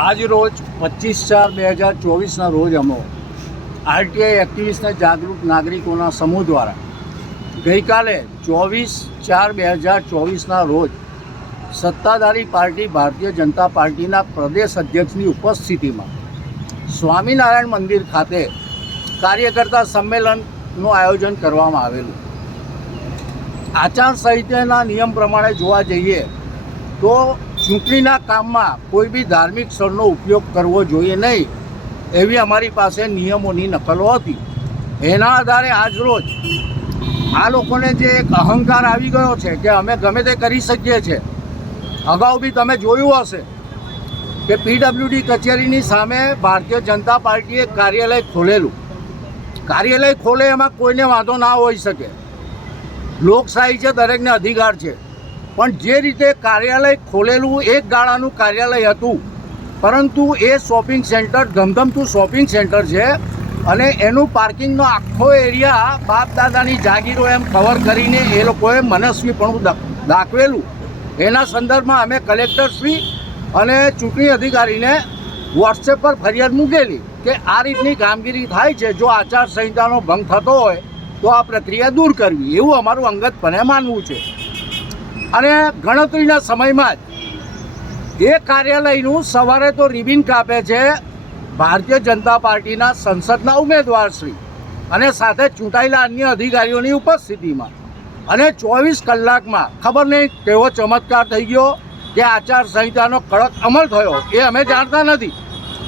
આજ રોજ 25/4/2024ના રોજ અમે આરટીઆઈ એક્ટિવિસ્ટના જાગૃત નાગરિકોના સમૂહ દ્વારા ગઈકાલે 24/4/2024ના રોજ સત્તાધારી પાર્ટી ભારતીય જનતા પાર્ટીના પ્રદેશ અધ્યક્ષની ઉપસ્થિતિમાં સ્વામિનારાયણ મંદિર ખાતે કાર્યકર્તા સંમેલનનું આયોજન કરવામાં આવેલું. આચારસંહિતાના નિયમ પ્રમાણે જોવા જઈએ તો ચૂંટણીના કામમાં કોઈ બી ધાર્મિક સ્થળનો ઉપયોગ કરવો જોઈએ નહીં, એવી અમારી પાસે નિયમોની નકલો હતી. એના આધારે આજરોજ આ લોકોને જે એક અહંકાર આવી ગયો છે કે અમે ગમે તે કરી શકીએ છીએ. અગાઉ બી તમે જોયું હશે કે પીડબ્લ્યુડી કચેરીની સામે ભારતીય જનતા પાર્ટીએ કાર્યાલય ખોલેલું. કાર્યાલય ખોલે એમાં કોઈને વાંધો ના હોઈ શકે, લોકશાહી છે, દરેકને અધિકાર છે. પણ જે રીતે કાર્યાલય ખોલેલું એક ગાળાનું કાર્યાલય હતું, પરંતુ એ શોપિંગ સેન્ટર ધમધમતું શોપિંગ સેન્ટર છે અને એનું પાર્કિંગનો આખો એરિયા બાપ દાદાની જાગીરો એમ કવર કરીને એ લોકોએ મનસ્વીપણું દાખવેલું. એના સંદર્ભમાં અમે કલેક્ટરશ્રી અને ચૂંટણી અધિકારીને વોટ્સએપ પર ફરિયાદ મૂકેલી કે આ રીતની કામગીરી થાય છે, જો આચારસંહિતાનો ભંગ થતો હોય તો આ પ્રક્રિયા દૂર કરવી, એવું અમારું અંગતપણે માનવું છે. અને ગણતરીના સમયમાં જ એ કાર્યાલયનું સવારે તો રિબિન કાપે છે ભારતીય જનતા પાર્ટીના સંસદના ઉમેદવારશ્રી અને સાથે ચૂંટાયેલા અન્ય અધિકારીઓની ઉપસ્થિતિમાં. અને 24 કલાકમાં ખબર નહીં કેવો ચમત્કાર થઈ ગયો કે આચારસંહિતાનો કડક અમલ થયો, એ અમે જાણતા નથી.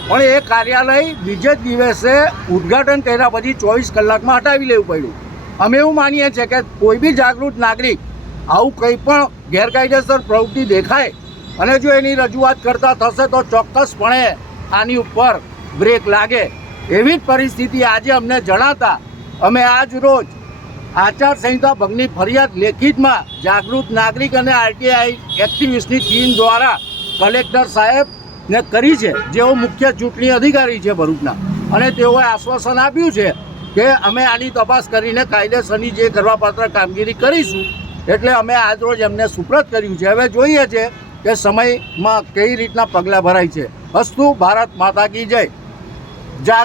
પણ એ કાર્યાલય બીજે જ દિવસે ઉદ્ઘાટન કર્યા પછી 24 કલાકમાં હટાવી લેવું પડ્યું. અમે એવું માનીએ છીએ કે કોઈ બી જાગૃત નાગરિક આવું કંઈ પણ ગેરકાયદેસર પ્રવૃત્તિ દેખાય અને જો એની રજૂઆત કરતા થશે તો ચોક્કસપણે આની ઉપર બ્રેક લાગે. એવી જ પરિસ્થિતિ આજે અમને જણાતા અમે આજ રોજ આચારસંહિતા ભંગની ફરિયાદ લેખિતમાં જાગૃત નાગરિક અને આરટીઆઈ એક્ટિવિસ્ટની ટીમ દ્વારા કલેક્ટર સાહેબને કરી છે, જેઓ મુખ્ય ચૂંટણી અધિકારી છે ભરૂચના. અને તેઓએ આશ્વાસન આપ્યું છે કે અમે આની તપાસ કરીને કાયદેસરની જે કરવાપાત્ર કામગીરી કરીશું. એટલે અમે આજરોજ એમને સુપ્રત કર્યું છે. હવે જોઈએ છે કે સમયમાં કઈ રીતના પગલાં ભરાય છે. અસ્તુ ભારત માતા કી જય.